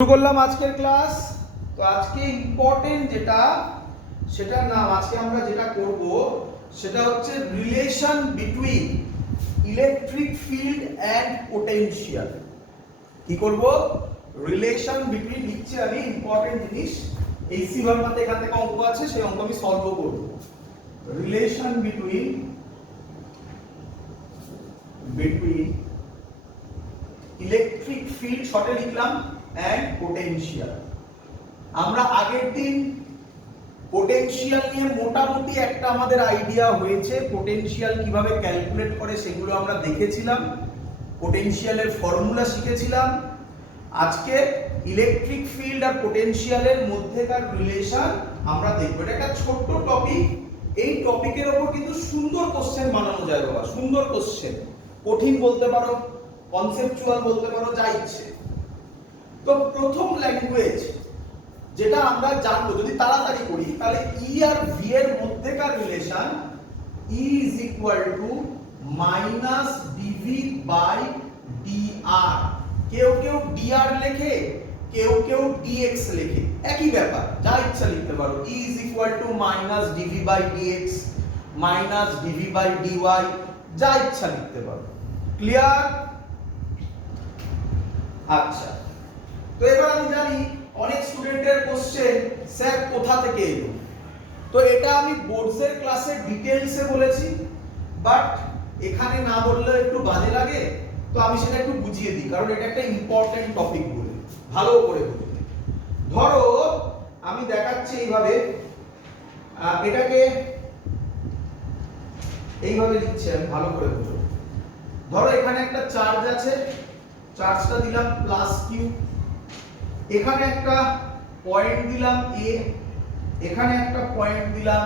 শুরু করলাম আজকের ক্লাস। তো আজকে ইম্পর্টেন্ট যেটা সেটার নাম আজকে আমরা যেটা করব সেটা হচ্ছে relation between electric field and potential. কি করব? রিলেশন বিটুইন, লিখছি আমি ইম্পর্টেন্ট জিনিস। এই সি ভার্মাতে এখান থেকে অঙ্ক আছে, সেই অঙ্ক আমি সলভ করব। রিলেশন বিটুইন ইলেকট্রিক ফিল্ড শর্টে লিখলাম and potential। আমরা আগের দিন পোটেনশিয়াল নিয়ে মোটামুটি একটা আমাদের আইডিয়া হয়েছে, পোটেনশিয়াল কিভাবে ক্যালকুলেট করে সেগুলো আমরা দেখেছিলাম, পোটেনশিয়ালের ফর্মুলা শিখেছিলাম। আজকে ইলেকট্রিক ফিল্ড আর পোটেনশিয়ালের মধ্যেকার রিলেশন আমরা দেখব। এটা একটা ছোট্ট টপিক, এই টপিকের ওপর কিন্তু সুন্দর কোশ্চেন বানানো যায় বাবা, সুন্দর কোশ্চেন। কঠিন বলতে পারো, কনসেপচুয়াল বলতে পারো, যা ইচ্ছে। তো প্রথম ল্যাঙ্গুয়েজ যেটা আমরা জানবো, যদি তাড়াতাড়ি করি তাহলে ই আর ভি এর মধ্যেকার relation E is equal to minus DV by dR. কেউ কেউ ডিআর লেখে, কেউ কেউ ডিএক্স লেখে, একই ব্যাপার, যা ইচ্ছা লিখতে পারো। E is equal to minus DV by dx, minus DV by dy, যা ইচ্ছা লিখতে পারো। ক্লিয়ার? আচ্ছা, তো এবার আমি জানি অনেক স্টুডেন্টের কোশ্চেন, স্যার কোথা থেকে এলো? তো এটা আমি বোর্ডসের ক্লাসে ডিটেইলসে বলেছি, বাট এখানে না বললে একটু বাজে লাগে, তো আমি সেটা একটু বুঝিয়ে দিই, কারণ এটা একটা ইম্পর্টেন্ট টপিক বলে ভালো করে বুঝতে। ধরো আমি দেখাচ্ছি এইভাবে, এটাকে এইভাবে লিখছি আমি, ভালো করে বুঝো। ধরো এখানে একটা চার্জ আছে, চার্জটা দিলাম প্লাস কিউ, এখানে একটা পয়েন্ট দিলাম এ, এখানে একটা পয়েন্ট দিলাম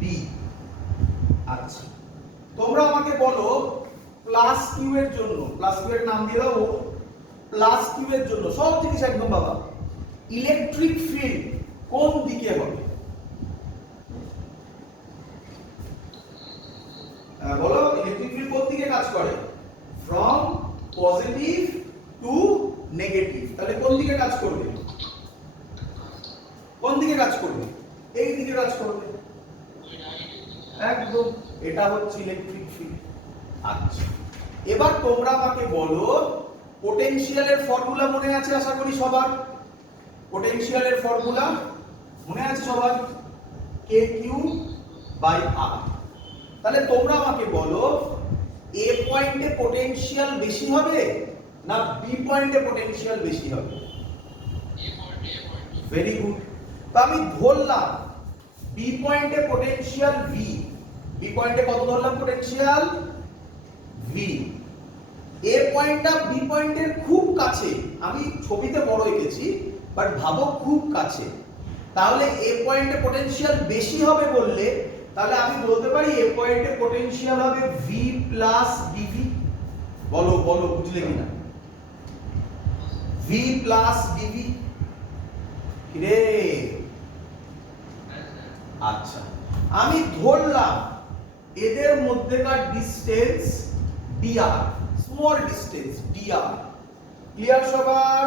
বি। আচ্ছা, তোমরা আমাকে বলো প্লাস কিউ এর জন্য, প্লাস কিউ এর নাম দিয়ে দাও, প্লাস কিউ এর জন্য সব জিনিস একদম বাবা, ইলেকট্রিক ফিল্ড কোন দিকে হবে? বলো, ইলেকট্রিক ফিল্ড কোন দিকে কাজ করে? From positive to negative. তাহলে কোন দিকে কাজ করবে? কোন দিকে কাজ করবে? এই দিকে কাজ করবে, একদম। এটা হচ্ছে ইলেকট্রিক ফিল্ড। আচ্ছা, এবার তোমরা আমাকে বলো পোটেনশিয়ালের ফর্মুলা মনে আছে আশা করি সবার? পোটেনশিয়ালের ফর্মুলা মনে আছে সবার? কে কিউ বাই আর। তাহলে তোমরা আমাকে বলো এ পয়েন্টে পোটেনশিয়াল বেশি হবে না বি পয়েন্টে পোটেনশিয়াল বেশি হবে? Very good. তো আমি ধরলাম বি পয়েন্টে পোটেনশিয়াল ভি, বি পয়েন্টে কত ধরলাম পোটেনশিয়াল? ভি। এ পয়েন্টটা বি পয়েন্টের খুব কাছে, আমি ছবিতে বড় এঁকেছি, বাট ভাবো খুব কাছে। তাহলে এ পয়েন্টে পোটেনশিয়াল বেশি হবে বললে, তাহলে আমি বলতে পারি এ পয়েন্টে পোটেনশিয়াল হবে ভি প্লাস ডিভি। বলো বলো, বুঝলে কিনা? V plus dV. কিরে? আচ্ছা, আমি ধরলাম এদের মধ্যেকার distance dR, small distance dR. Clear সবার?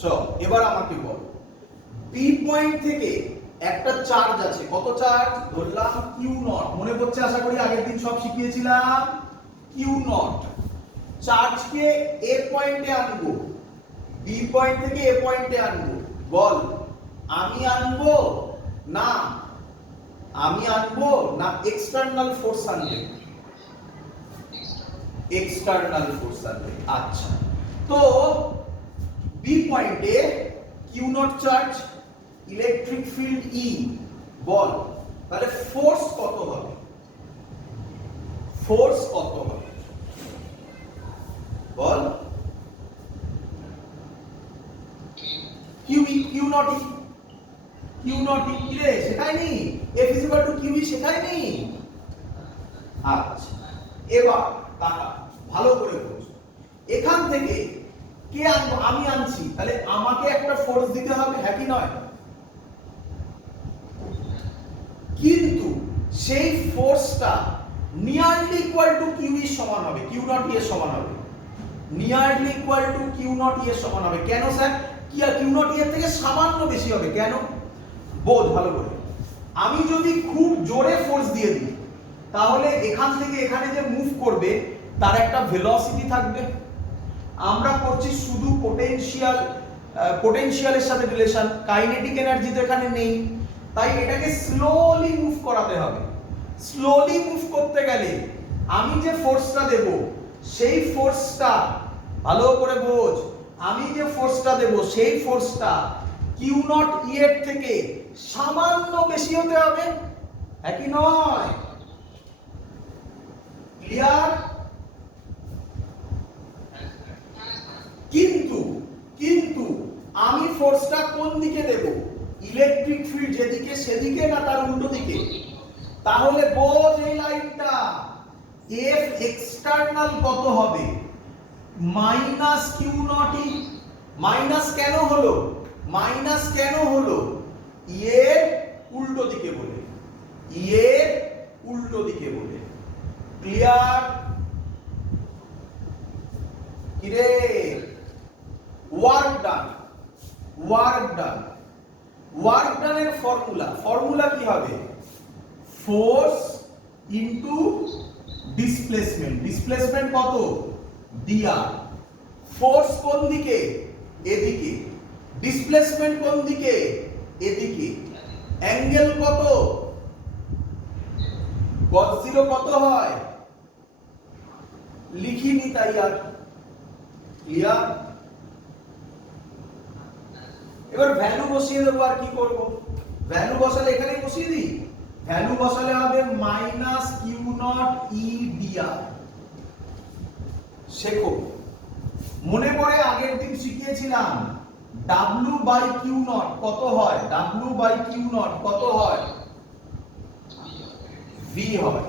চল এবার আমাকে বল, বি পয়েন্ট থেকে একটা চার্জ আছে, কত চার্জ? ধরলাম কিউ নট। মনে পড়ছে আশা করি, আগের দিন সব শিখিয়েছিলাম কিউ নট। চার্জকে এ পয়েন্টে আনবো, বি পয়েন্ট থেকে এ পয়েন্টে আনবো। বল, আমি আনবো না এক্সটার্নাল ফোর্স আনবে? এক্সটার্নাল ফোর্স আনবে। আচ্ছা, তো বি পয়েন্টে q naught charge, electric field E. বল তাহলে ফোর্স কত হবে? ফোর্স কত হবে বল? QE, q naught E, q naught E. কি রে, শেখায়নি? F is equal to qE শেখায়নি? আচ্ছা, এবার তাকা ভালো করে বুঝো। এখান থেকে কে আনবো? আমি আনছি, তাহলে আমাকে একটা ফোর্স দিতে হবে, হ্যাঁ কি নয়? কিন্তু সেই ফোর্সটা নিয়ারলি ইকুয়াল টু কিউ এর সমান হবে, কিউ নট এর সমান হবে। Nearly equal to q naught E এর সমান হবে। কেন স্যার? কিউ নট ই এর থেকে সামান্য বেশি হবে। কেন? বোঝ ভালো করে। আমি যদি খুব জোরে ফোর্স দিয়ে দিই তাহলে এখান থেকে এখানে যে মুভ করবে তার একটা ভেলোসিটি থাকবে। আমরা করছি শুধু পোটেনশিয়ালের সাথে রিলেশন, কাইনেটিক এনার্জি তো এখানে নেই, তাই এটাকে স্লোলি মুভ করাতে হবে। স্লোলি মুভ করতে গেলে আমি যে ফোর্সটা দেব সেই ফোর্সটা ভালো করে বোঝ, আমি যে ফোর্সটা দেব সেই ফোর্সটা কিউ নট ই এর থেকে সামান্য বেশি হতে হবে, একই নয়? ক্লিয়ার? কিন্তু কিন্তু আমি ফোর্সটা কোন দিকে দেব? ইলেকট্রিক ফিল্ড যেদিকে সেদিকে না তার উল্টো দিকে? তাহলে বোঝ এই লাইনটা, এফ এক্সটার্নাল কত হবে? Minus q naught E. Minus কেন হলো? মাইনাস কেন হলো? এর উল্টো দিকে বলে, এর উল্টো দিকে বলে। ক্লিয়ার? কিরে work done, work done, work ডানের ফর্মুলা কি হবে? Force into displacement. ডিসপ্লেসমেন্ট কত? dr। ফোর্স কোন দিকে? এদিকে। ডিসপ্লেসমেন্ট কোন দিকে? এদিকে। অ্যাঙ্গেল কত? cos 0 কত হয়? লিখিনি তাই আর। ক্লিয়ার? এবার ভ্যালু বসিয়ে দেবো, আর কি করব? ভ্যালু বসালে এখানেই বসিয়ে দিই। ভ্যালু বসালে হবে minus q naught E dr। শেখো, মনে পড়ে আগের দিন শিখিয়েছিলাম W বাই কিউ নট কত হয়? W বাই কিউ নট কত হয়? V হয়,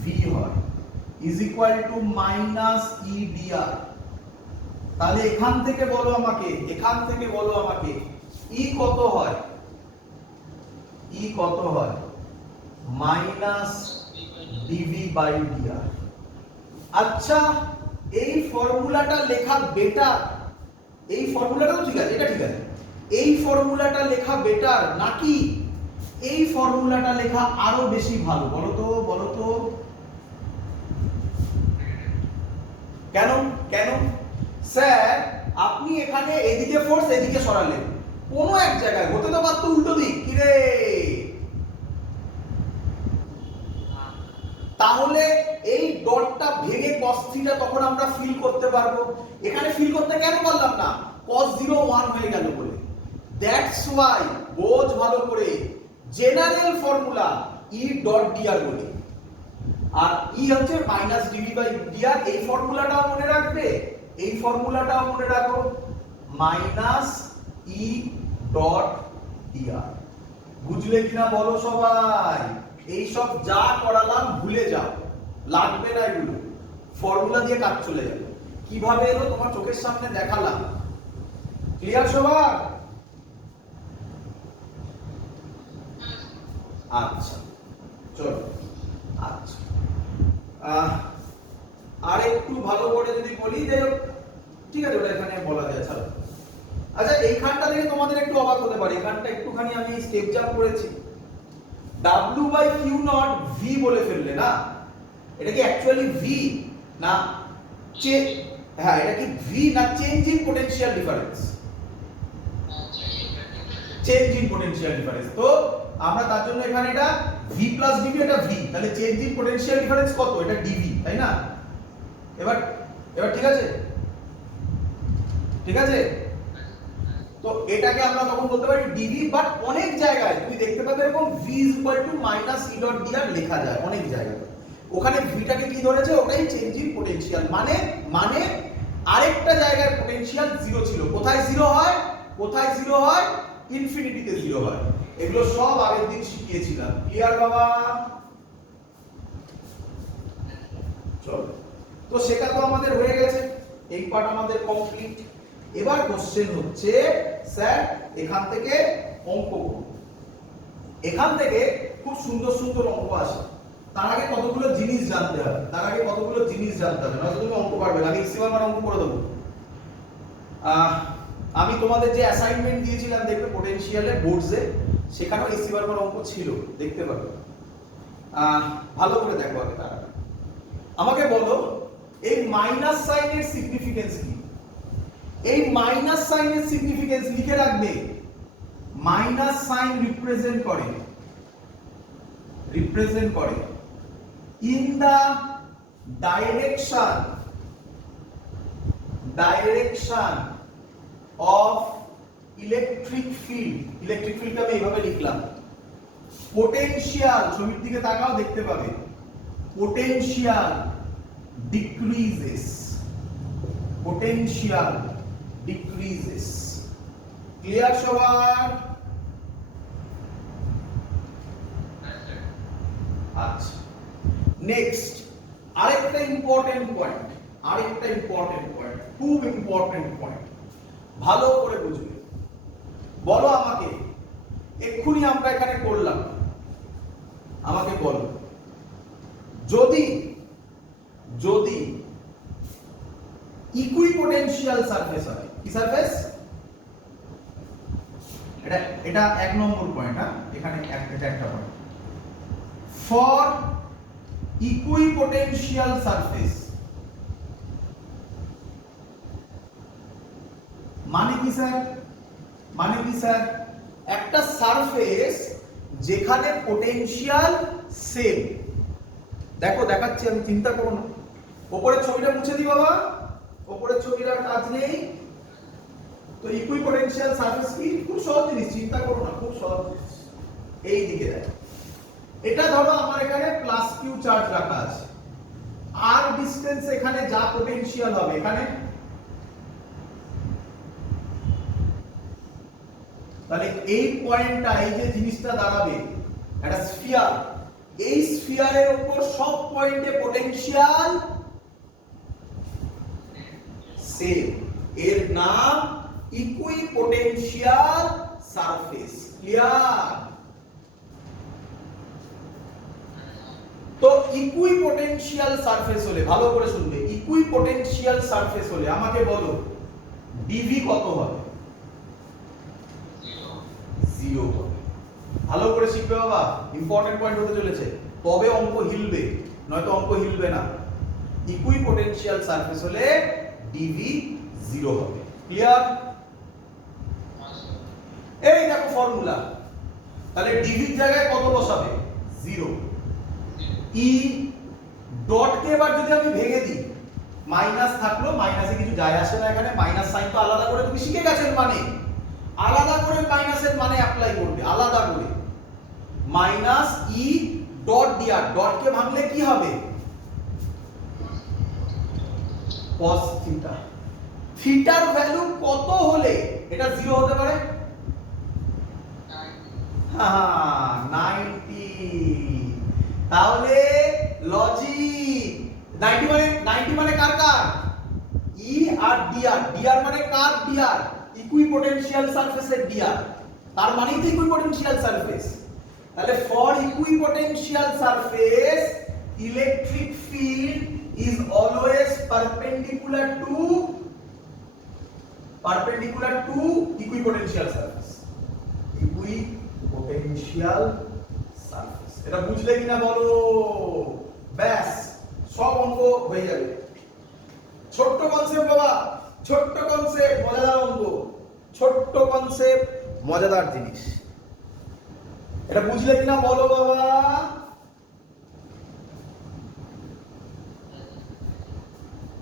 V হয় is equal to minus E dr। তাহলে এখান থেকে বলো আমাকে, এখান থেকে বলো আমাকে ই কত হয়? ই কত হয়? Minus dv by dr। আচ্ছা, এই ফর্মুলাটা লেখা বেটার, এই ফর্মুলাটাও ঠিক আছে, এটা ঠিক আছে, এই ফর্মুলাটা লেখা বেটার নাকি এই ফর্মুলাটা লেখা আরো বেশি ভালো? বলো তো, বলো তো কেন? কেন স্যার আপনি এখানে এদিকে ফোর্স এদিকে সরালেন, কোন এক জায়গায় হতে তো পারতো উল্টো দিক। কি রে? তাহলে এই ডটটা ভেঙে cos থিটা তখন আমরা ফিল করতে পারবো। এখানে ফিল করতে কেন পারলাম না? cos 0 1 হয়ে গেল বলে। দ্যাটস ওয়াই বোঝ ভালো করে, general formula E dot dr বলে, আর ই হচ্ছে মাইনাস dv বাই dr। এই ফর্মুলাটাও মনে রাখবে, এই ফর্মুলাটাও মনে রাখো, মাইনাস ই ডট dr। বুঝলে কিনা বলো সবাই? এই সব যা করালাম ভুলে যাও, লাগবে না এগুলো, ফর্মুলা দিয়ে কাজ চলে যাবে। কিভাবে এলো তোমার চোখের সামনে দেখালাম। ক্লিয়ার সবার? আচ্ছা চলো, আচ্ছা আর একটু ভালো করে যদি বলি, যাই হোক ঠিক আছে, ওটা এখানে বলা যায়। চলো, আচ্ছা এইখানটা দেখে তোমাদের একটু অবাক হতে পারে, এখানটা একটুখানি আমি স্টেপ জাম্প করেছি। W by q naught V বলে ফেললে না, এটা কি অ্যাকচুয়ালি V না হ্যাঁ এটা কি V না change in potential difference? Change in potential difference. তো আমরা তার জন্য এখানে এটা V প্লাস dv, এটা V, তাহলে চেঞ্জ ইন পোটেনশিয়াল ডিফারেন্স কত? এটা dv, তাই না? এবার এবার ঠিক আছে, ঠিক আছে। তো এটাকে আমরা তখন বলতে পারি dv, বাট অনেক জায়গায় তুমি দেখতে পাবে এরকম v minus e dot dr লেখা যায় অনেক জায়গায়। ওখানে ভিটাকে কি ধরেছে? ওটাই চেঞ্জ ইন পোটেনশিয়াল, মানে মানে আরেকটা জায়গায় পোটেনশিয়াল জিরো ছিল। কোথায় জিরো হয়? কোথায় জিরো হয়? ইনফিনিটিতে জিরো হয়। এগুলো সব আগের দিন শিখিয়েছিলাম। ক্লিয়ার বাবা? চলো, তো সেটা তো আমাদের হয়ে গেছে, এই পার্ট আমাদের কমপ্লিট। এবার কোশ্চেন হচ্ছে স্যার এখান থেকে অঙ্ক করুন। এখান থেকে খুব সুন্দর সুন্দর অঙ্ক আসে, তার আগে কতগুলো জিনিস জানতে হবে, নয়তো তুমি অঙ্ক পারবে না। আমি এক্স ওয়ান অঙ্ক করে দেবো। আমি তোমাদের যে অ্যাসাইনমেন্ট দিয়েছিলাম দেখবে পোটেনশিয়ালে বোর্ডসে, সেখানেও এসি বারবার অঙ্ক ছিল, দেখতে পাবে। ভালো করে দেখো আগে। তার আমাকে বলো এই মাইনাস সাইনের সিগনিফিকেন্স কি? এই মাইনাস সাইনের সিগনিফিকেন্স লিখে রাখবে। মাইনাস সাইন রিপ্রেজেন্ট করে in the direction of electric field. Electric ফিল্ডটা আমি এইভাবে লিখলাম। পোটেনশিয়াল, ছবির দিকে তাকাও, দেখতে পাবে পোটেনশিয়াল ডিক্রিজেস। ক্লিয়ার সবার? আচ্ছা, নেক্সট আরেকটা ইম্পর্টেন্ট পয়েন্ট, খুব ইম্পর্টেন্ট পয়েন্ট, ভালো করে বুঝবে। বলো আমাকে, এক্ষুনি আমরা এখানে করলাম, আমাকে বলো যদি ইকুইপোটেনশিয়াল সারফেস হয়, কি সারফেস? এটা 1 নম্বর পয়েন্ট। এখানে এটা একটা পয়েন্ট। ফর ইকুইপোটেনশিয়াল সারফেস মানে কি স্যার? একটা সারফেস যেখানে পোটেনশিয়াল সেম। দেখো দেখাচ্ছি আমি, চিন্তা করো না। উপরের ছবিটা মুছে দিই বাবা, উপরের ছবিটার কাজ নেই তো। ইকুইপোটেনশিয়াল সারফেস কি? খুব সহজ জিনিস, চিন্তা করো না, খুব সহজ জিনিস। এই দিকে দেখো, এটা ধরো আমার এখানে প্লাস কিউ চার্জ রাখা আছে, আর ডিসটেন্স এখানে যা পোটেনশিয়াল হবে এখানে, তাহলে এই পয়েন্টটা, এই যে জিনিসটা দাঁড়াবে একটা স্ফিয়ার। এই স্ফিয়ারের উপর সব পয়েন্টে পোটেনশিয়াল সেম, এর নাম ইকুইপোটেনশিয়াল সারফেস। ক্লিয়ার? তো ইকুইপোটেনশিয়াল সারফেস হলে, ভালো করে শুনবে, ইকুইপোটেনশিয়াল সারফেস হলে আমাকে বলো ডিভি কত হবে? 0 হবে। ভালো করে শিখবে বাবা, ইম্পর্টেন্ট পয়েন্ট হতে চলেছে, তবে অঙ্ক হিলবে, নয়তো অঙ্ক হিলবে না। ইকুইপোটেনশিয়াল সারফেস হলে ডিভি 0 হবে। ক্লিয়ার? এই দেখো ফর্মুলা, তাহলে ডিভির জায়গায় কত বসাবে? 0। ই ডট কে এবার যদি আমি ভেঙে দিই, মাইনাস থাকলো, মাইনাসে কিছু যায় আসে না এখানে। মাইনাস সাইন তো আলাদা করে তুমি শিখে গেছেন, মানে আলাদা করে মাইনাসের মানে অ্যাপ্লাই করবে, আলাদা করে। Minus E dot dr, dot কে ভাঙলে কি হবে? cos theta. থিটার ভ্যালু কত হলে এটা 0 হতে পারে? 90। তাহলে লজিক 90 মানে কার? ই আর ডিআর। ডিআর মানে কার? ডিআর ইকুইপোটেনশিয়াল সারফেসের ডিআর, তার মানেই তো ইকুইপোটেনশিয়াল সারফেস। তাহলে for equipotential surface electric field is always perpendicular to equipotential surface. Equipotential surface, এটা বুঝলে কিনা বলো? ব্যাস, সব অঙ্ক হয়ে যাবে। ছোট্ট কনসেপ্ট বাবা, ছোট্ট কনসেপ্ট, মজাদার অঙ্ক, ছোট্ট কনসেপ্ট, মজাদার জিনিস। এটা বুঝলে কিনা বলো বাবা?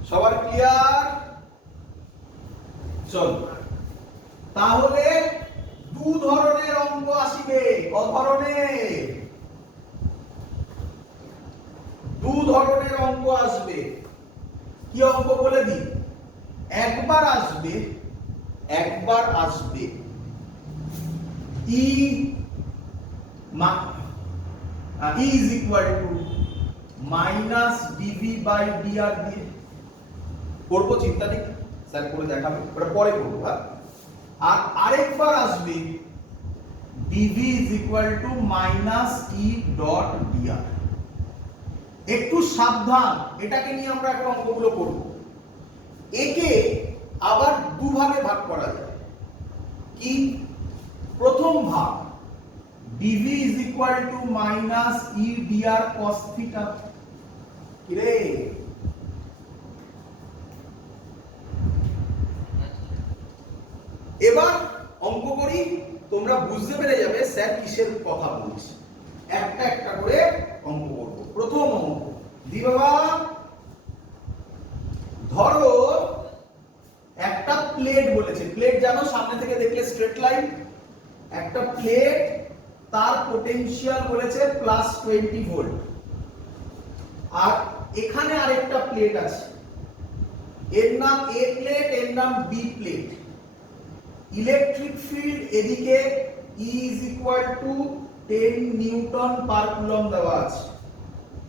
সবার ক্লিয়ার? চল, তাহলে দু ধরনের অঙ্ক আসবে। দু ধরনের অঙ্ক আসবে। কি অঙ্ক বলে দিই? একবার আসবে E is equal to minus dv by dr দিয়ে করবো, চিন্তা নেই, স্যার করে দেখাবে, ওটা পরে করবো। আর আরেকবার আসবে dv is equal to minus e dot dr। একটু সাবধান, এটাকে নিয়ে আমরা এখন অঙ্কগুলো করব। একে আবার দুভাগে ভাগ করা যায়। কি? প্রথম ভাগ dv is equal to minus e dr cos theta। কি রে? এবার অঙ্ক করি, তোমরা বুঝতে পেরে যাবে স্যার কিসের কথা বলছি। একটা একটা করে অঙ্ক করব। প্রথম অঙ্ক দি বাবা, ধরো একটা প্লেট বলেছে, প্লেট জানো সামনে থেকে দেখলে স্ট্রেট লাইন, একটা প্লেট, তার পোটেনশিয়াল বলেছে +20 ভোল্ট। আর এখানে আরেকটা প্লেট আছে, এর নাম এ প্লেট, এর নাম বি প্লেট। ইলেকট্রিক ফিল্ড এদিকে E is equal to 10 Newton per coulomb দেওয়া আছে।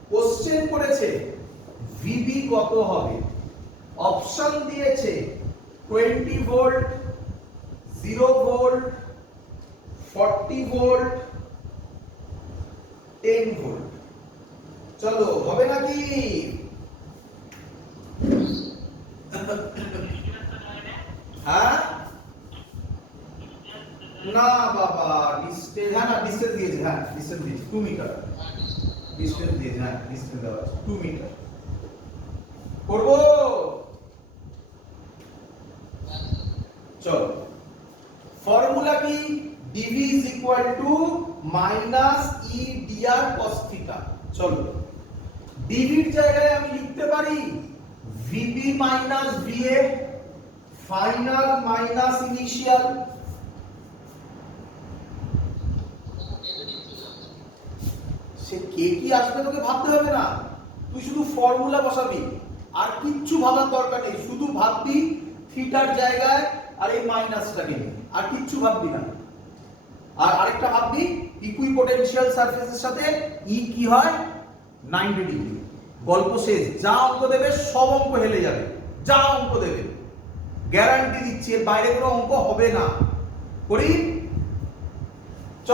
কোশ্চেন করেছে VB কত হবে, অপশন দিয়েছে 20 ভোল্ট, 0 ভোল্ট, 40 ভোল্ট, 10 ভোল্ট। চলো হবে নাকি? হ্যাঁ না বাবা, ডিস্টেন্স, হ্যাঁ না ডিস্টেন্স দিয়েছে, হ্যাঁ ডিস্টেন্স দিয়েছে 2 মিটার, ডিস্টেন্স দিয়েছে, হ্যাঁ ডিস্টেন্স দেওয়া আছে 2 মিটার। করব? চলো, ফর্মুলা কি? dv is equal to minus e dr cos theta। চলো, dv এর জায়গায় আমি লিখতে পারি vb minus va, final minus initial. সে কে কি আসবে তোকে ভাবতে হবে না, তুই শুধু ফর্মুলা বসাবি, আর কিচ্ছু ভাবার দরকার নেই। শুধু ভাববি থিটার জায়গায় আর এই মাইনাসটাকে নিয়ে, আর কিচ্ছু ভাববি না। আর আরেকটা ভাববি ইকুইপোটেনশিয়াল সারফেসের সাথে ই কি হয় 90 ডিগ্রি। গল্প শেষ। যা অঙ্ক দেবে সব অঙ্ক হেলে যাবে, যা অঙ্ক দেবে গ্যারান্টি দিচ্ছি, এর বাইরে কোনো অঙ্ক হবে না। করি? চ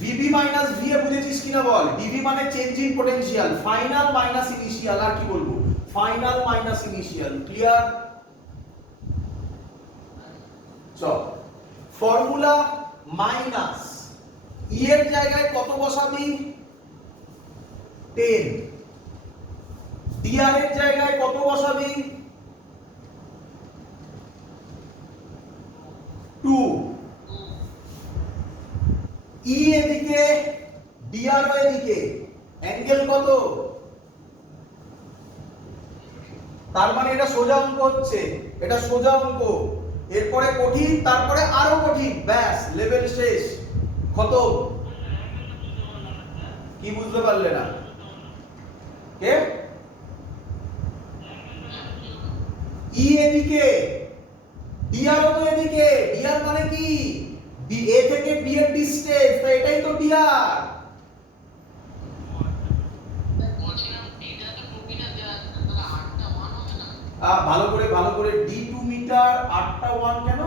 VB মাইনাস VA বুঝেছিস কিনা বল? DV মানে change in potential, final minus initial, আর কি বলবো, ফাইনাল মাইনাস ইনিশিয়াল। ক্লিয়ার? চ ফর্মুলা মাইনাস ই এর জায়গায় কত বসাবি 10, dr এর জায়গায় কত বসাবি 2, ই এদিকে dr এদিকে, অ্যাঙ্গেল কত? তার মানে এটা সোজা অঙ্ক হচ্ছে, এটা সোজা অঙ্ক। এরপরে কঠিন, তারপরে আরো কঠিন, ব্যাস লেভেল শেষ, খতম। কি বুঝতে পারলে না? কে? ই এদিকে, dr তো এদিকে, dr মানে কি? a থেকে b এর ডিসটেন্স, তো এটাই তো dr। ভালো করে d2 মিটার 8টা 1 কেন?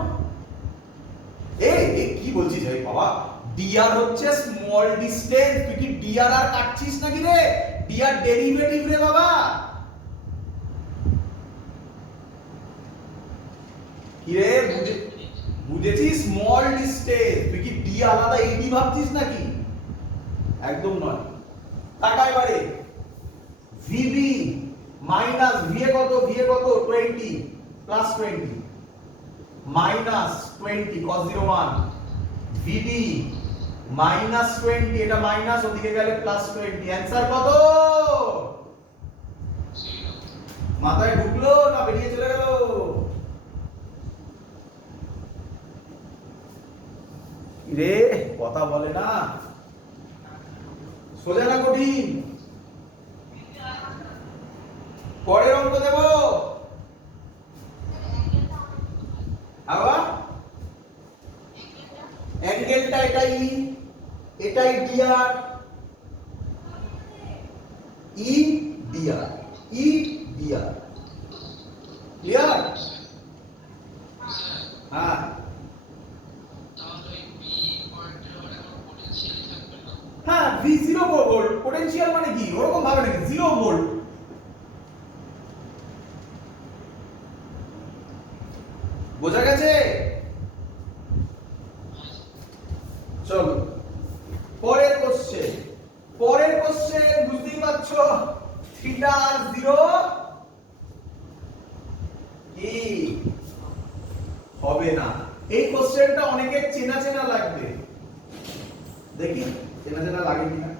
এই কি বলছিস ভাই বাবা? dr হচ্ছে স্মল ডিসটেন্স, তুই কি dr আর কাটছিস নাকি রে? dr ডেরিভেটিভ রে বাবা। কি রে বুঝেছিস? স্মল ডিসটেন্স, তুই কি d আলাদা ad ভাবছিস নাকি? একদম নয়। টাকা এবারে vb মাইনাস va কত? va কত 20 plus 20 minus 20 cos 01, vb minus 20, এটা মাইনাস ওদিকে গেলে প্লাস 20। অ্যানসার কত? মাথায় ঢুকলো না বেরিয়ে চলে গেল? রে কথা বলে না, সোজা না কঠিন? পরের অঙ্ক দেব আবার। অ্যাঙ্গেলটা এটাই, এটাই dr, e dr, e dr। Clear? হ্যাঁ। হ্যাঁ V0 ভোল্ট পোটেনশিয়াল মানে কি ওরকম ভাবে নাকি? বোঝা গেছে? চলো পরের কোশ্চেন। পরের কোশ্চেন বুঝতেই পারছো, থিটা আর 0 কি হবে না। এই কোশ্চেনটা অনেকের চেনা চেনা লাগবে, দেখি চেনা চেনা লাগে কিনা।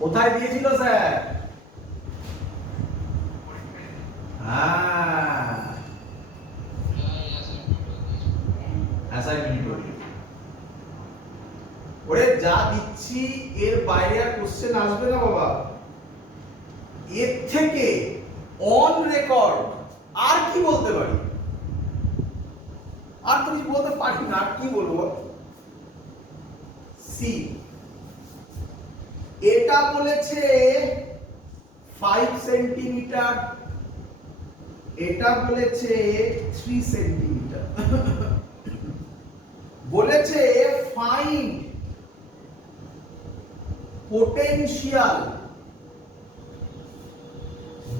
কোথায় দিয়েছিল স্যার? হ্যাঁ, অ্যাসাইনমেন্ট করি। ওরে যা দিচ্ছি এর বাইরে আর কোশ্চেন আসবে না বাবা। এর থেকে অন রেকর্ড আর কি বলতে পারি? আর তো কিছু বলতে পারি না, আর কি বলবো? সি এটা বলেছে 5 সেন্টিমিটার, এটা বলেছে 3 সেন্টিমিটার। বলেছে find potential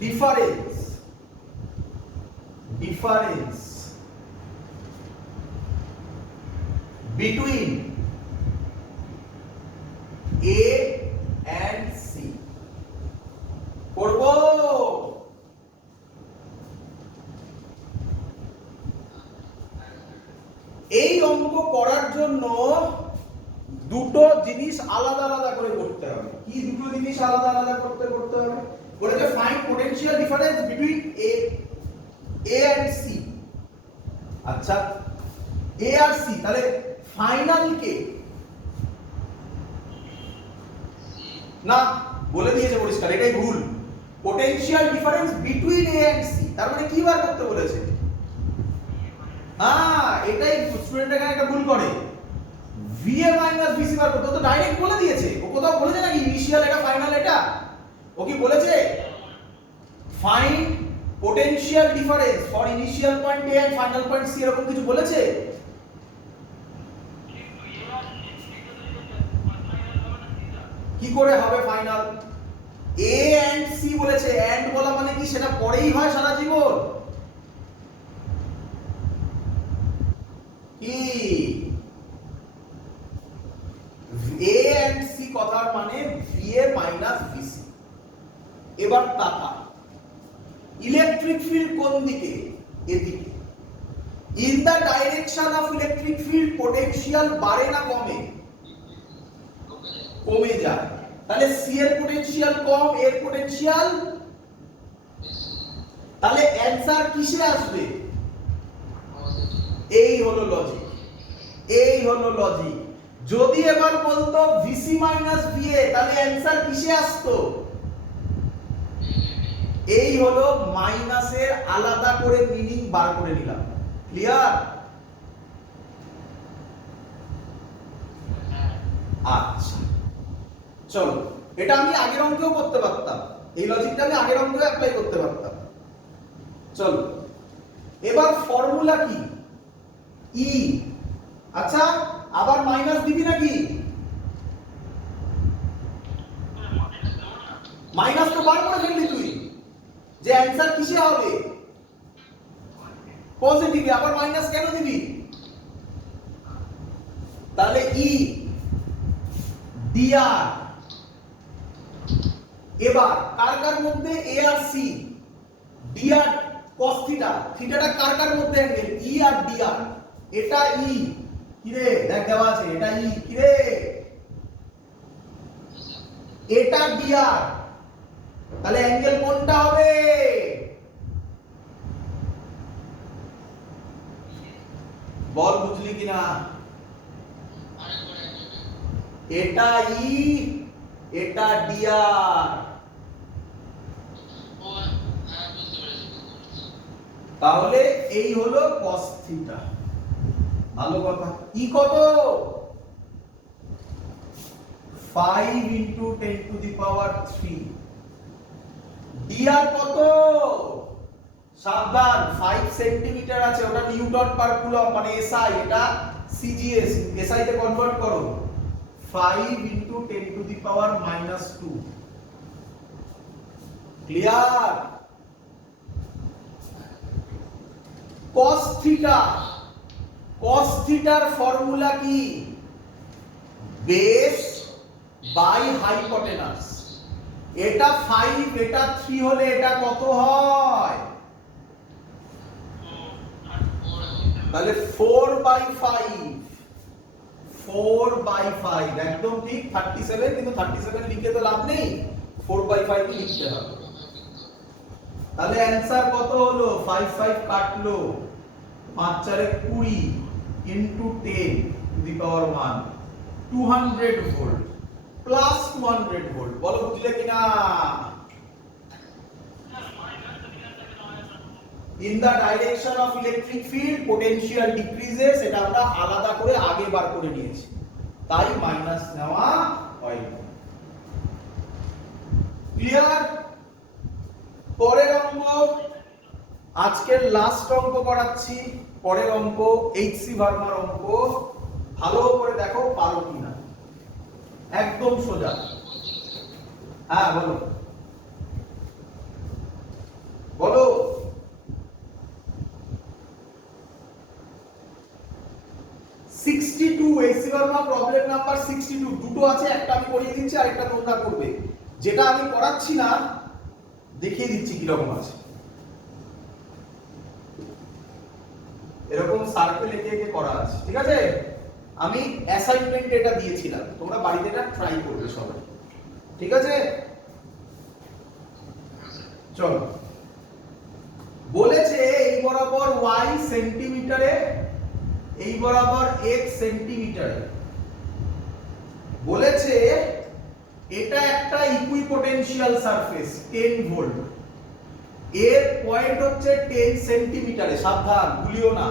difference between A and C। করব এই অঙ্ক করার জন্য দুটো জিনিস আলাদা আলাদা করে করতে হবে। কি দুটো জিনিস আলাদা আলাদা করতে হবে? বলেছে find potential difference between A and C। আচ্ছা, A আর C, তাহলে ফাইনাল কে? না, বলে দিয়েছে পরিষ্কার, এটাই ভুল। Potential difference between A and C, তার মানে কি বার করতে বলেছে? হ্যাঁ, এটাই স্টুডেন্ট এখানে একটা ভুল করে। VA মাইনাস VC বার করতে, তো ডাইরেক্ট বলে দিয়েছে। ও কোথাও বলেছে নাকি ইনিশিয়াল এটা ফাইনাল এটা? ও কি বলেছে find potential difference for initial point A and final point C, এরকম কিছু বলেছে? কি করে হবে ফাইনাল? A and C বলেছে, এন্ড বলা মানে কি সেটা পরেই হয় সারা জীবন? কি A and C কথার মানে VA মাইনাস VC। এবার তাকা, ইলেকট্রিক ফিল্ড কোন দিকে? এদিকে। In the direction of electric field potential বাড়ে না কমে? কমে যায়। তাহলে সি এর পোটেনশিয়াল কম, এর পোটেনশিয়াল, তাহলে অ্যানসার কিসে আসবে? এই হলো লজিক। যদি এবার বলতো ভিসি মাইনাস ভিএ, তাহলে অ্যানসার কিসে আসতো? এই হলো মাইনাসের আলাদা করে মিনিং বার করে নিলাম। ক্লিয়ার? আচ্ছা চলো, এটা আমি আগের অঙ্কেও করতে পারতাম, এই লজিকটা আমি আগের অঙ্কেও অ্যাপ্লাই করতে পারতাম। চলো এবার ফর্মুলা কি? ই। আচ্ছা, আবার মাইনাস দিবি নাকি? মাইনাস তো বার করে ফেললি তুই, যে অ্যানসার কিসে হবে? পজিটিভে। আবার মাইনাস কেন দিবি? তাহলে ই ডিআর। এবার কার কার মধ্যে? এ আর সি। ডিআর cos থিটা, থিটাটা কার কার মধ্যে অ্যাঙ্গেল? ই আর ডিআর। এটা ই, কি রে দেখ দেওয়া আছে, এটা ই, কি রে এটা ডিআর। তাহলে অ্যাঙ্গেল কোনটা হবে? বল বুঝলি কিনা? এটা ই, এটা ডিআর। তাহলে এই হলো cos থিটা। ভালো কথা। ই কত? 5 × 10⁻³ ডিআর কত? সাবধান, 5 সেন্টিমিটার আছে, ওটা নিউটন পার কুলম মানে এসআই, এটা সিজিএস, এসআই তে কনভার্ট করো। 5 × 10⁻²। ক্লিয়ার? cos থিটা, cos থিটার ফর্মুলা কি? Base by hypotenuse. এটা 5 এটা 3 হলে এটা কত হয়? তাহলে 4/5, 4/5 একদম ঠিক। 37, কিন্তু 37 লিখে তো লাভ নেই, 4/5 লিখতে হবে। তাহলে অ্যানসার কত হলো? 5 5 কাটলো, 5 4 20 into 10 to the power 1, 200 volt plus 200 volt. বলো বুঝলে কিনা? In the direction of electric field potential decreases, এটা আমরা আলাদা করে আগে বার করে নিয়েছি, তাই মাইনাস নেওয়া হয়। ক্লিয়ার? পরের অঙ্ক, আজকের লাস্ট অঙ্ক করাচ্ছি। পরের অঙ্ক এইচসি ভার্মার অঙ্ক, ভালো করে দেখো পারো কিনা, একদম সোজা। হ্যাঁ বলো বলো। 62 এইচসি ভার্মা প্রবলেম নাম্বার 62, দুটো আছে, একটা আমি করিয়ে দিচ্ছি আর একটা তোমরা করবে। যেটা আমি করাচ্ছি না দেখিয়ে দিচ্ছি কিরকম আছে। এরকম সার্কেল এঁকে এঁকে করা আছে, ঠিক আছে? আমি অ্যাসাইনমেন্ট এটা দিয়েছিলাম, তোমরা বাড়িতে এটা ট্রাই করবে সবাই, ঠিক আছে? চলো, বলেছে এই বরাবর y সেন্টিমিটারে, এই বরাবর x সেন্টিমিটারে। বলেছে এটা একটা ইকুইপোটেনশিয়াল সারফেস 10 ভোল্ট, এর পয়েন্ট হচ্ছে 10 সেন্টিমিটারে, সাবধান ভুলিও না।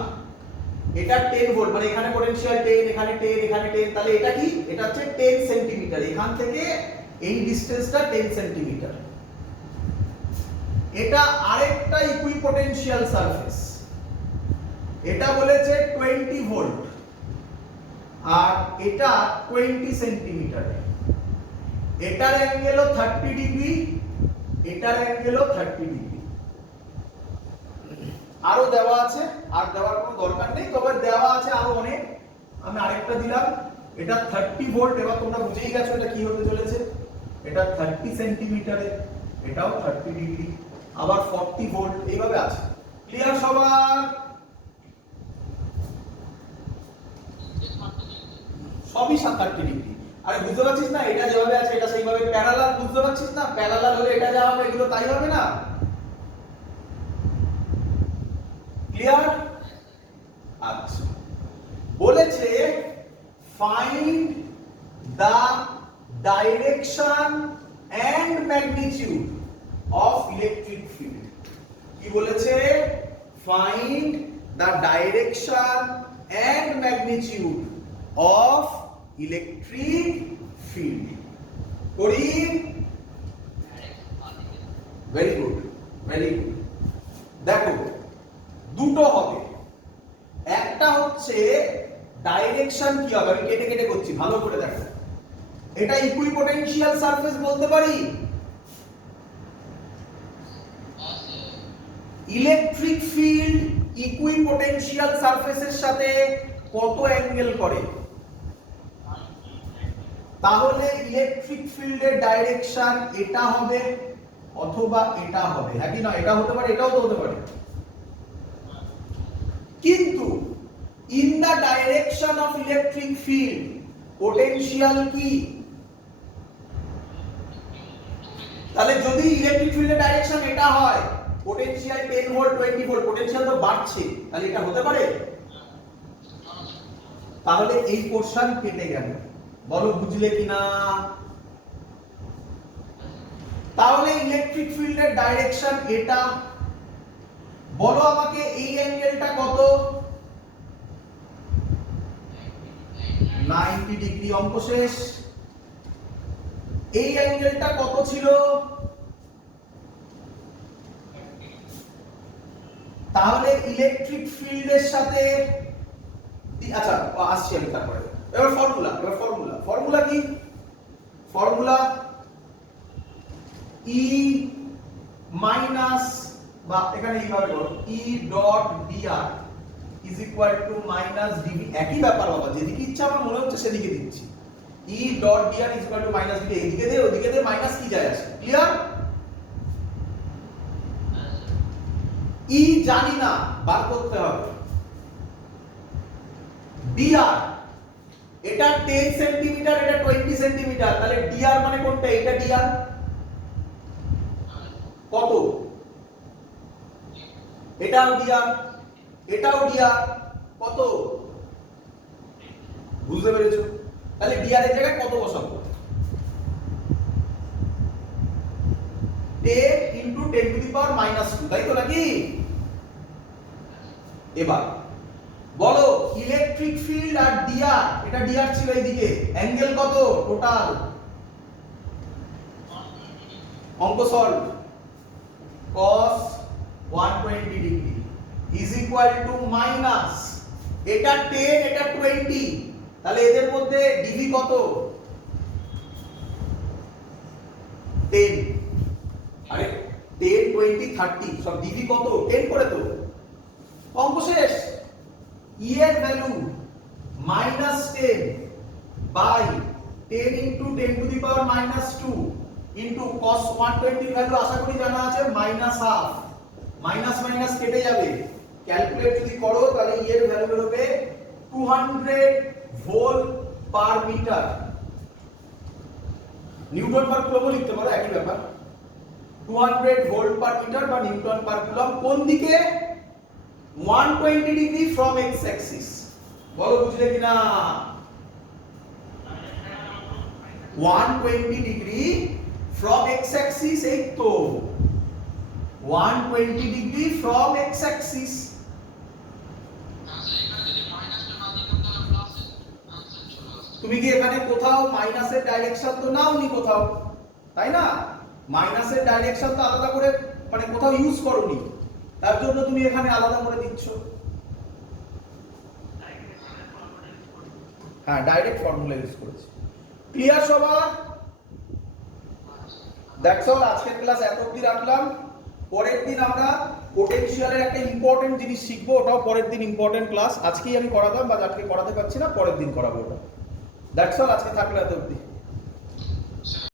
এটা 10 ভোল্ট, মানে এখানে পটেনশিয়াল 10, এখানে 10, এখানে 10, তাহলে এটা কি? এটা হচ্ছে 10 সেন্টিমিটার। এখান থেকে এই ডিসটেন্সটা 10 সেন্টিমিটার। এটা আরেকটা ইকুইপোটেনশিয়াল সারফেস, এটা বলেছে 20 ভোল্ট, আর এটা 20 সেন্টিমিটার। এটার অ্যাঙ্গেলও 30 ডিগ্রি, এটার অ্যাঙ্গেলও 30 ডিগ্রি। আরো দেওয়া আছে, আর দেওয়ার কোনো দরকার নেই, তবে দেওয়া আছে আরো অনেক, আমি আরেকটা দিলাম। এটা 30 ভোল্ট, এবার তোমরা বুঝেই গেছো এটা কি হতে চলেছে। এটা 30 সেন্টিমিটারে, এটাও 30 ডিগ্রি, আবার 40 ভোল্ট, এইভাবে আছে। ক্লিয়ার সবার? সবই 30 ডিগ্রি। আরে বুঝতে পারছিস না, এটা যেভাবে আছে এটা সেইভাবে প্যারালাল, বুঝতে পারছিস না? প্যারালাল হলে এটা যা হবে এগুলো তাই হবে না? ক্লিয়ার? আচ্ছা, বলেছে find the direction and magnitude of electric field. কি বলেছে? Find the direction and magnitude of electric field. করি? Very good, very good. দেখো দুটো হবে, একটা হচ্ছে ডাইরেকশন কি হবে, আমি কেটে কেটে করছি, ভালো করে দেখো। এটা ইকুইপোটেনশিয়াল সারফেস বলতে পারি। ইলেকট্রিক ফিল্ড ইকুইপোটেনশিয়াল সারফেসের সাথে কত অ্যাঙ্গেল করে? তাহলে ইলেকট্রিক ফিল্ডের ডাইরেকশন এটা হবে অথবা এটা হবে, হ্যাঁ কি না? এটা হতে পারে, এটাও তো হতে পারে। কিন্তু in the direction of electric field potential কি? তাহলে যদি ইলেকট্রিক ফিল্ডের ডাইরেকশন এটা হয়, পোটেনশিয়াল 10 ভোল্ট 20 ভোল্ট, পোটেনশিয়াল তো বাড়ছে, তাহলে এটা হতে পারে? তাহলে এই পোরশন কেটে গেল। বলো বুঝলে কিনা? তাহলে ইলেকট্রিক ফিল্ডের ডাইরেকশন এটা। বলো আমাকে এই অ্যাঙ্গেলটা কত? 90 ডিগ্রি। অঙ্ক শেষ। এই অ্যাঙ্গেলটা কত ছিল? তাহলে ইলেকট্রিক ফিল্ডের সাথে, আচ্ছা আসছি আমি তারপরে। এবার ফর্মুলা, ফর্মুলা কি? ফর্মুলা E মাইনাস, বা এখানে এইভাবে করো E dot dR is equal to minus dV. একই ব্যাপার বাবা, যেদিকে ইচ্ছা আমার মনে হচ্ছে সেদিকে দিচ্ছি। E dot dR is equal to minus dV, এদিকে দে ওদিকে দে, মাইনাস কি যায় আসে, ক্লিয়ার? ই জানি না, বার করতে হবে। ডিআর এটা 10 সেন্টিমিটার, এটা 20 সেন্টিমিটার, তাহলে ডিআর মানে কোনটা? এটা ডিআর কত? এটাও ডিআর, এটাও ডিআর কত? বুঝতে পেরেছো? তাহলে ডিআর এর জায়গায় কত বসাবো? 10 ইনটু 10 টু দি পাওয়ার -2, তাই তো নাকি? এবার বলো ইলেকট্রিক ফিল্ড আর ডিআর, এটা ডিআর ছিল এইদিকে, অ্যাঙ্গেল কত টোটাল? অঙ্ক solve. cos 120 degree is equal to minus, এটা 10 এটা 20, তাহলে এদের মধ্যে ডিভি কত? 10। আরে 10 20 30 সব ডিভি কত? 10 করে তো। অঙ্ক শেষ। ই এর value -10 by 10 into 10 to the power -2 into cos 120 value আশা করি জানা আছে -1/2, মাইনাস মাইনাস কেটে যাবে, ক্যালকুলেট যদি করো তাহলে ই এর ভ্যালু বেরোবে 200 volt per metre. Newton per coulomb লিখতে পারো, একই ব্যাপার। 200 ভোল্ট পার মিটার বা নিউটন পার কুলম্ব। কোন দিকে? 120 ডিগ্রি ফ্রম এক্স অ্যাক্সিস। বলো বুঝলে কিনা? 120 ডিগ্রি ফ্রম এক্স অ্যাক্সিস, এই তো 120 ডিগ্রি ফ্রম এক্স অ্যাক্সিস। তুমি কি এখানে কোথাও মাইনাসের ডাইরেকশন তো নাওনি কোথাও, তাই না? মাইনাসের ডাইরেকশন তো আলাদা করে মানে কোথাও ইউজ করোনি, তার জন্য তুমি এখানে আলাদা করে দিচ্ছ। হ্যাঁ, ডাইরেক্ট ফর্মুলা ইউজ করেছি। ক্লিয়ার সবার? That's all. আজকের ক্লাস এত অবধি রাখলাম। পরের দিন আমরা পোটেনশিয়ালের একটা ইম্পর্টেন্ট জিনিস শিখবো, ওটাও পরের দিন ইম্পর্টেন্ট ক্লাস। আজকেই আমি করাতাম, বা আজকে করাতে পারছি না, পরের দিন করাবো ওটা। দ্যাটস অল, আজকে থাকলে এত অবধি।